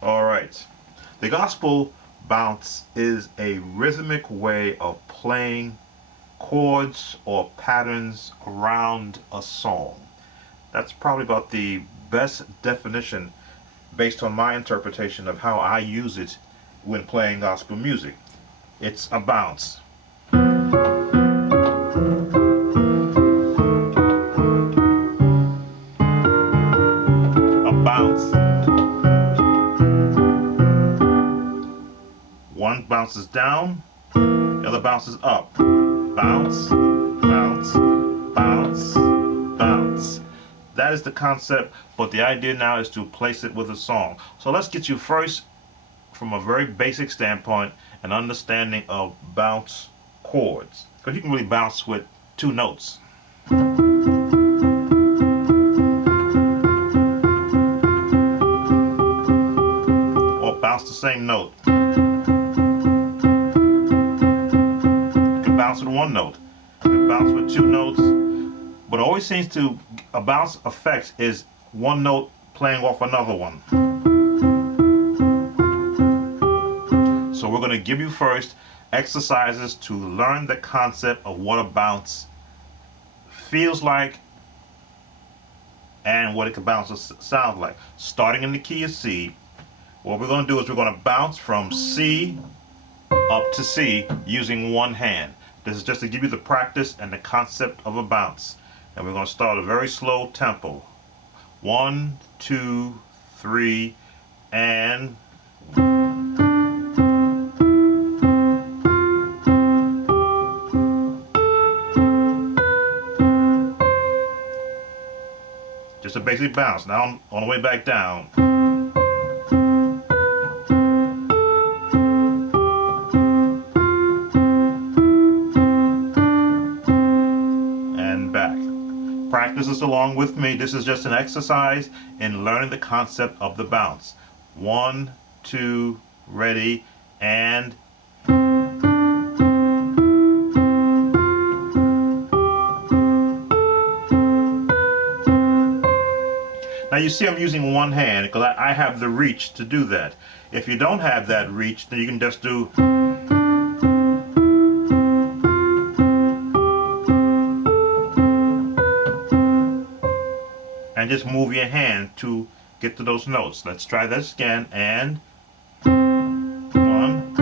All right. The gospel bounce is a rhythmic way of playing chords or patterns around a song. That's probably about the best definition based on my interpretation of how I use it when playing gospel music. It's a bounce. A bounce. One bounces down, the other bounces up. Bounce, bounce, bounce, bounce. That is the concept, but the idea now is to place it with a song. So let's get you first, from a very basic standpoint, an understanding of bounce chords. Because you can really bounce with two notes. Or bounce the same note. You can bounce with one note. You can bounce with two notes. But always seems to, a bounce effect is one note playing off another one. So we're going to give you first exercises to learn the concept of what a bounce feels like and what it can bounce sound like. Starting in the key of C, what we're going to do is we're going to bounce from C up to C using one hand. This is just to give you the practice and the concept of a bounce. And we're going to start a very slow tempo. 1, 2, 3, and just a basic bounce. Now on the way back down. And back. Practice this along with me. This is just an exercise in learning the concept of the bounce. 1, 2, ready, and now you see I'm using one hand because I have the reach to do that. If you don't have that reach, then you can just do and just move your hand to get to those notes. Let's try this again. And 1,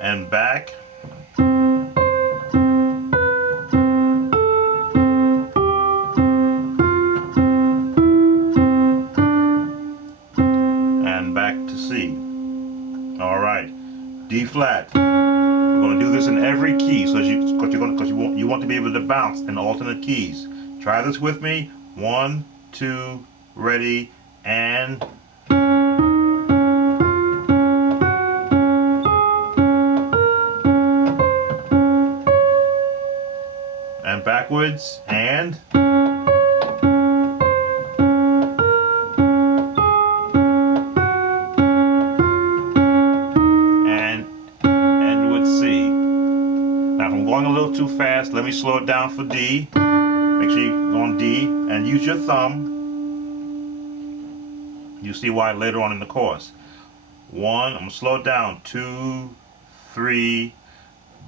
and back. And back to C. All right. D flat. We're going to do this in every key, so you want to be able to bounce in alternate keys. Try this with me. 1, 2, ready, and backwards, and going a little too fast. Let me slow it down for D. Make sure you're on D and use your thumb. You'll see why later on in the course. 1, I'm going to slow it down. 2, 3,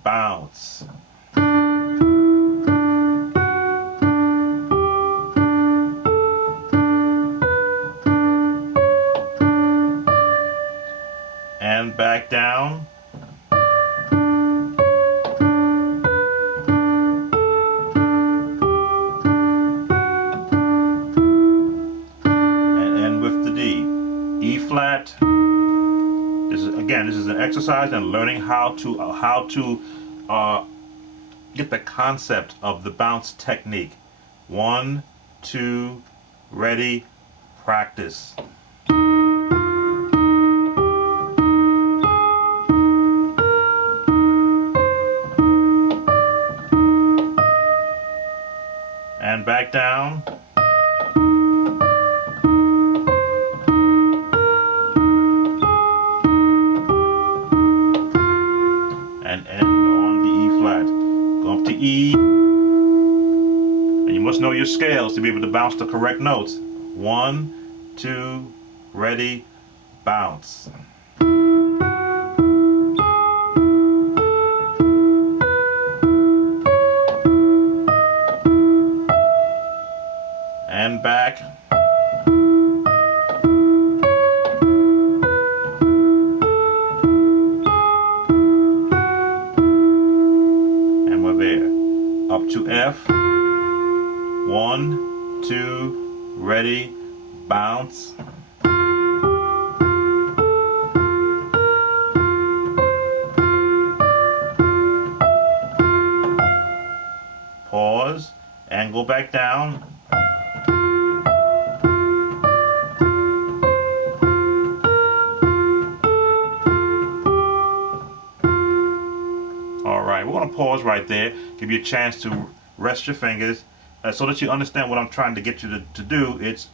bounce. And back down. E flat. This is an exercise in learning how to get the concept of the bounce technique. 1, 2, ready, practice. And back down. And end on the E flat. Go up to E. your scales to be able to bounce the correct notes. 1, 2, ready, bounce. And back. And we're there. Up to F. 1, 2, ready, bounce. Pause and go back down. Alright, we're going to pause right there, give you a chance to rest your fingers so that you understand what I'm trying to get you to do. It's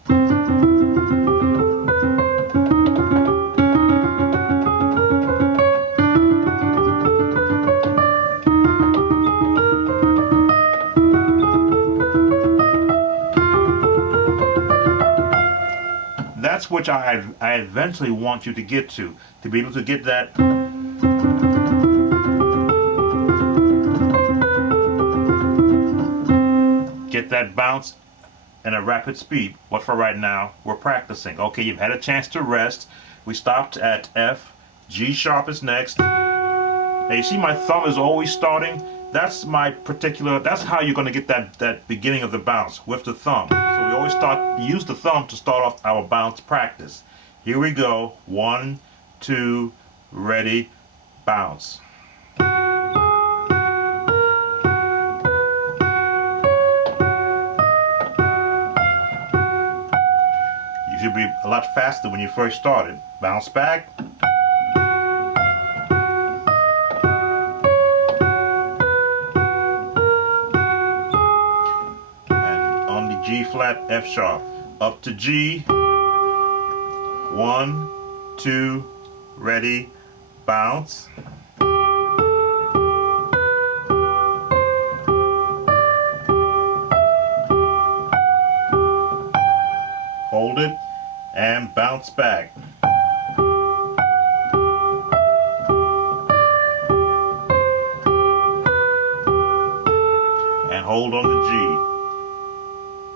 that's which I eventually want you to get to be able to get that. Get that bounce in a rapid speed. But for right now, we're practicing. Okay, you've had a chance to rest. We stopped at F. G sharp is next. Now you see my thumb is always starting. That's my particular, that's how you're going to get that beginning of the bounce, with the thumb. So we always use the thumb to start off our bounce practice. Here we go. 1, 2, ready, bounce. You should be a lot faster when you first started. Bounce back. And on the G flat, F sharp. Up to G. 1, 2, ready, bounce. Hold it and bounce back. And hold on the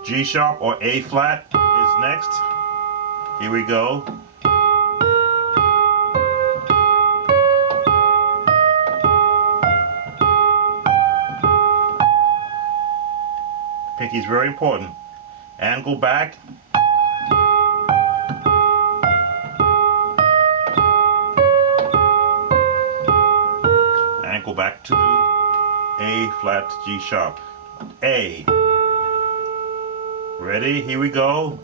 G. G sharp or A flat is next. Here we go. Pinky is very important. And go back. And go back to A flat to G sharp. A. Ready? Here we go.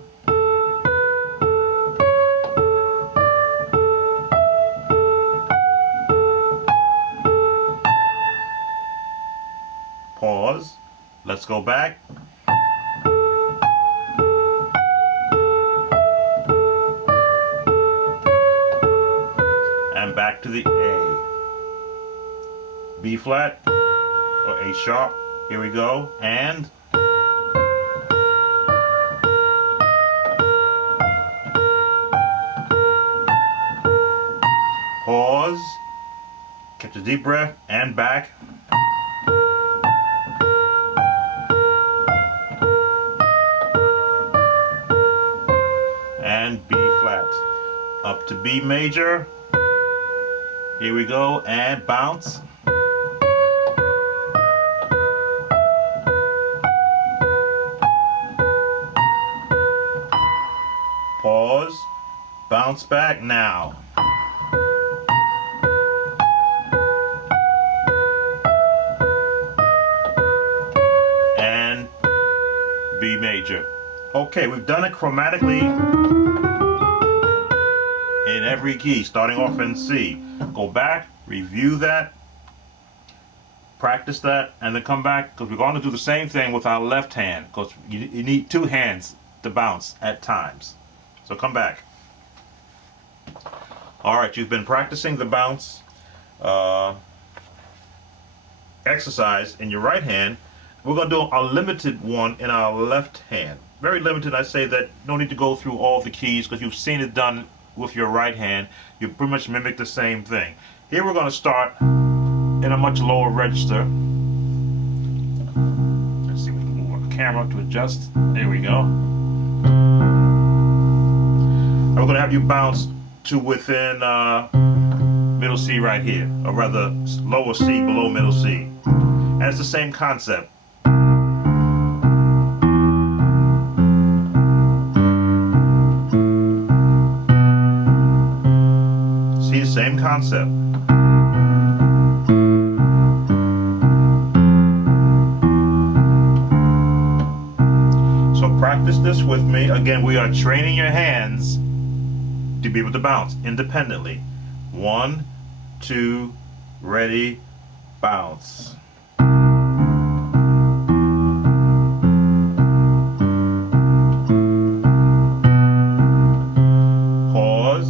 Pause. Let's go back. And back to the A. B flat or A sharp. Here we go. And pause. Catch a deep breath and back. And B flat. Up to B major. Here we go, and bounce. Pause. Bounce back now. And B major. Okay, we've done it chromatically in every key, starting off in C. Go back, review that, practice that, and then come back, because we're going to do the same thing with our left hand, because you need two hands to bounce at times. So come back. Alright, you've been practicing the bounce exercise in your right hand. we're going to do a limited one in our left hand. Very limited. I say that no need to go through all the keys because you've seen it done with your right hand. You pretty much mimic the same thing. Here we're going to start in a much lower register. Let's see if we can move our camera to adjust. There we go. And we're going to have you bounce to within middle C right here, or rather lower C below middle C. And it's the same concept. See, the same concept. So practice this with me. Again, we are training your hands to be able to bounce independently. 1, 2, ready, bounce. Pause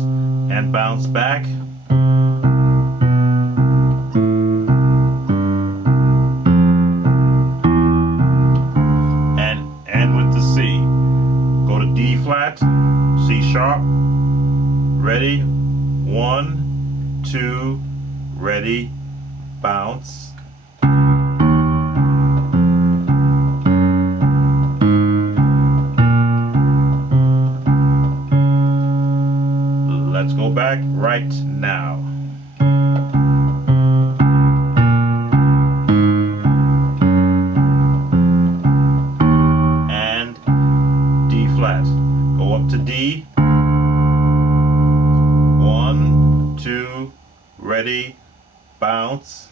and bounce back. And end with the C. Go to D flat, C sharp. Ready, 1, 2, ready, bounce. Let's go back right now. And D flat. Go up to D. 1, 2, ready, bounce.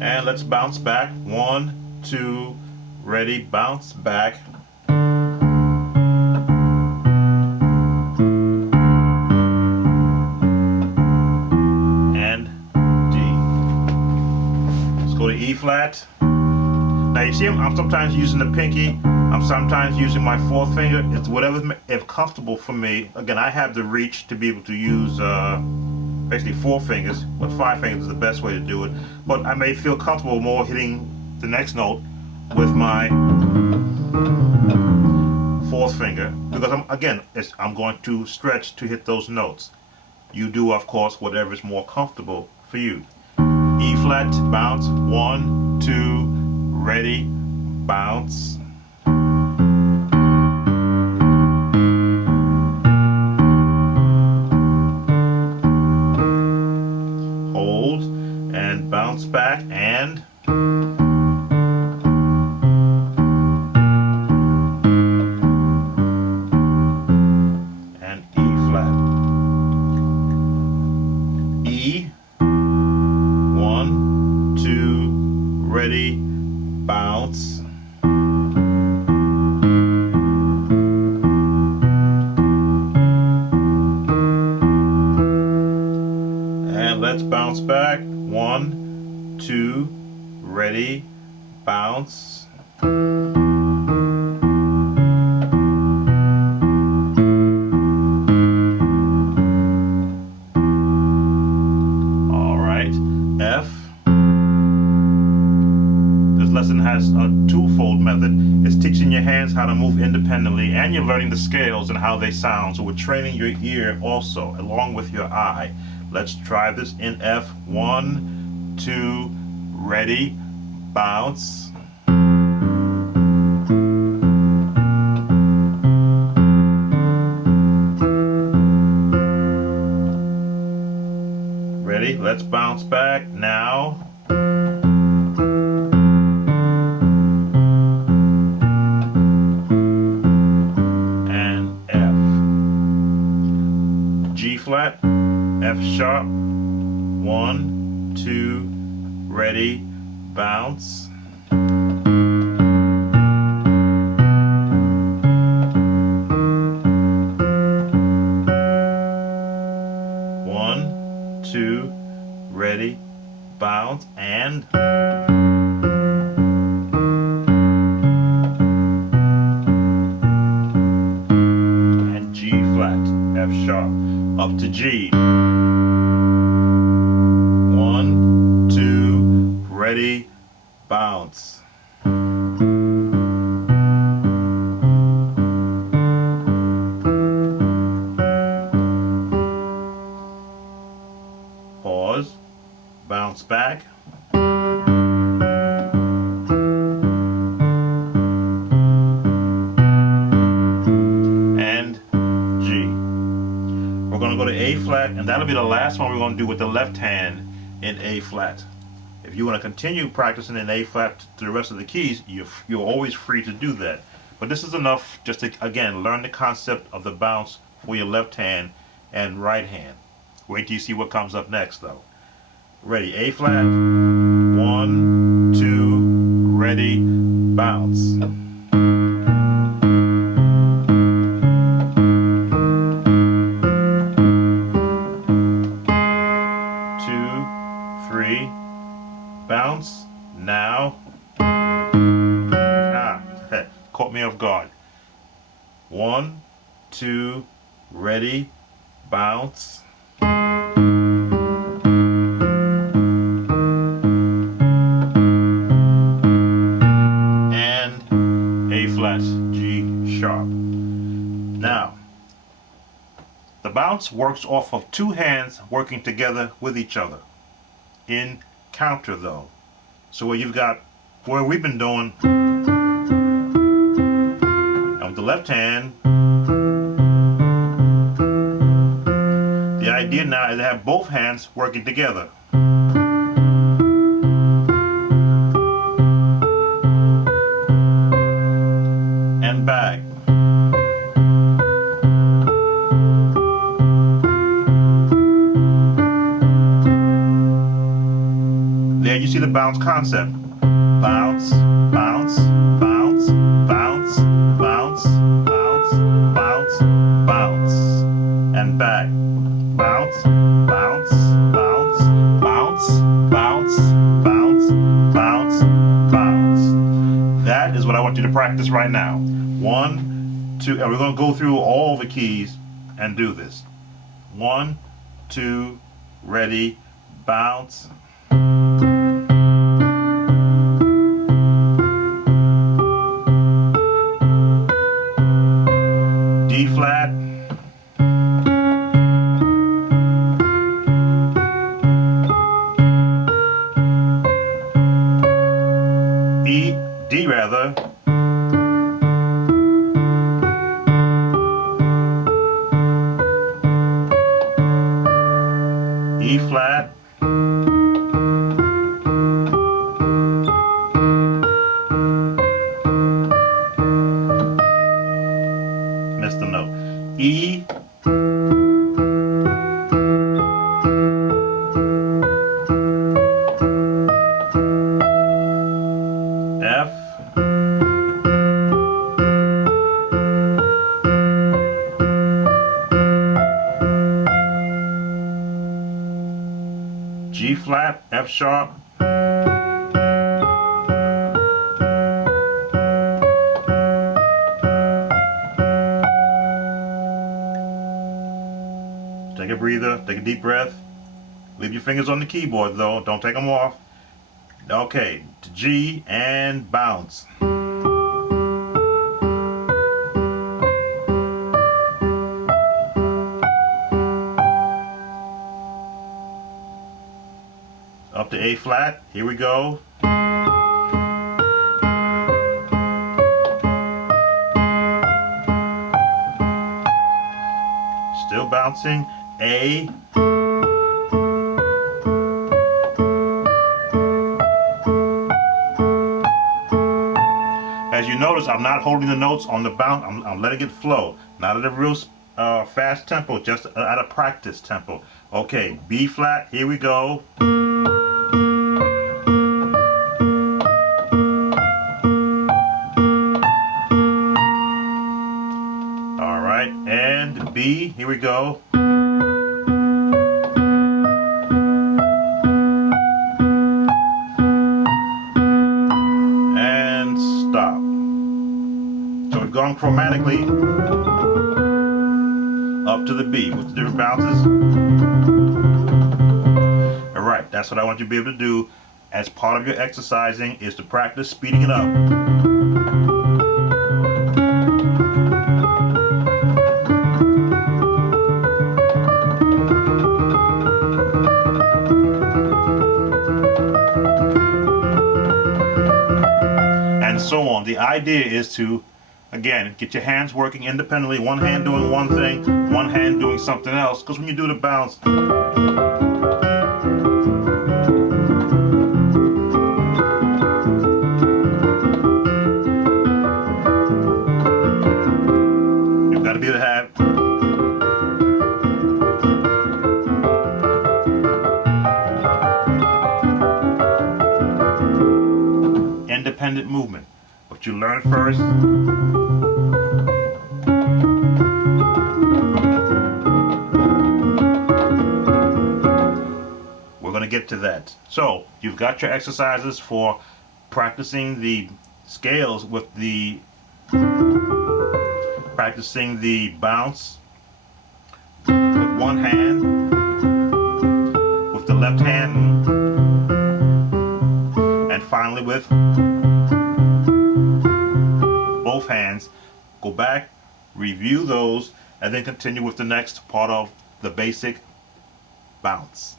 And let's bounce back. 1, 2, ready, bounce back. And D. Let's go to E flat. Now you see I'm sometimes using the pinky, I'm sometimes using my fourth finger. It's whatever if comfortable for me. Again, I have the reach to be able to use basically 4 fingers, but 5 fingers is the best way to do it. But I may feel comfortable more hitting the next note with my 4th finger because I'm going to stretch to hit those notes. You do, of course, whatever is more comfortable for you. E flat, bounce, 1, 2, ready, bounce. Hold and bounce back and E flat. E, 1, 2, ready, bounce. And let's bounce back. 1, 2, ready, bounce. All right, F. Lesson has a twofold method. It's teaching your hands how to move independently, and you're learning the scales and how they sound. So we're training your ear also, along with your eye. Let's try this in F. 1, 2, ready, bounce. Ready? Let's bounce back now. G flat, F sharp, 1, 2, ready, bounce. One, two, ready, bounce, and G flat, F sharp. Up to G. 1, 2, ready, bounce. Pause, bounce back. And G. We're going to go to A flat, and that'll be the last one we're going to do with the left hand in A flat. If you want to continue practicing in A flat to the rest of the keys, you're always free to do that. But this is enough just to, again, learn the concept of the bounce for your left hand and right hand. Wait till you see what comes up next, though. Ready, A flat, 1, 2, ready, bounce. 2, 3, bounce. Now, caught me off guard. 1, 2, ready, bounce. And A flat, G sharp. Now, the bounce works off of two hands working together with each other in counter though. So where you've got, where we've been doing, and with the left hand, the idea now is to have both hands working together. And back. There you see the bounce concept. Bounce, bounce, bounce, bounce, bounce, bounce, bounce, bounce, and back. Bounce, bounce, bounce, bounce, bounce, bounce, bounce, bounce. That is what I want you to practice right now. 1, 2, and we're going to go through all the keys and do this. 1, 2, ready, bounce. D flat. D rather. E flat. Missed the note. E. F. G flat, F sharp. Take a breather, take a deep breath. Leave your fingers on the keyboard though, don't take them off. Okay, to G and bounce. Up to A flat, here we go. Still bouncing, A. As you notice, I'm not holding the notes on the bounce, I'm letting it flow. Not at a real fast tempo, just at a practice tempo. Okay, B flat, here we go. Alright, and B, here we go. And stop. So we've gone chromatically up up to the beat with the different bounces. Alright, that's what I want you to be able to do as part of your exercising, is to practice speeding it up. And so on. The idea is to, again, get your hands working independently, one hand doing one thing, one hand doing something else, because when you do the bounce, you've got to be able to have independent movement. But you learn first. We're going to get to that. So you've got your exercises for practicing the scales with the bounce with one hand, with the left hand, and finally with both hands. Go back, review those, and then continue with the next part of the basic bounce.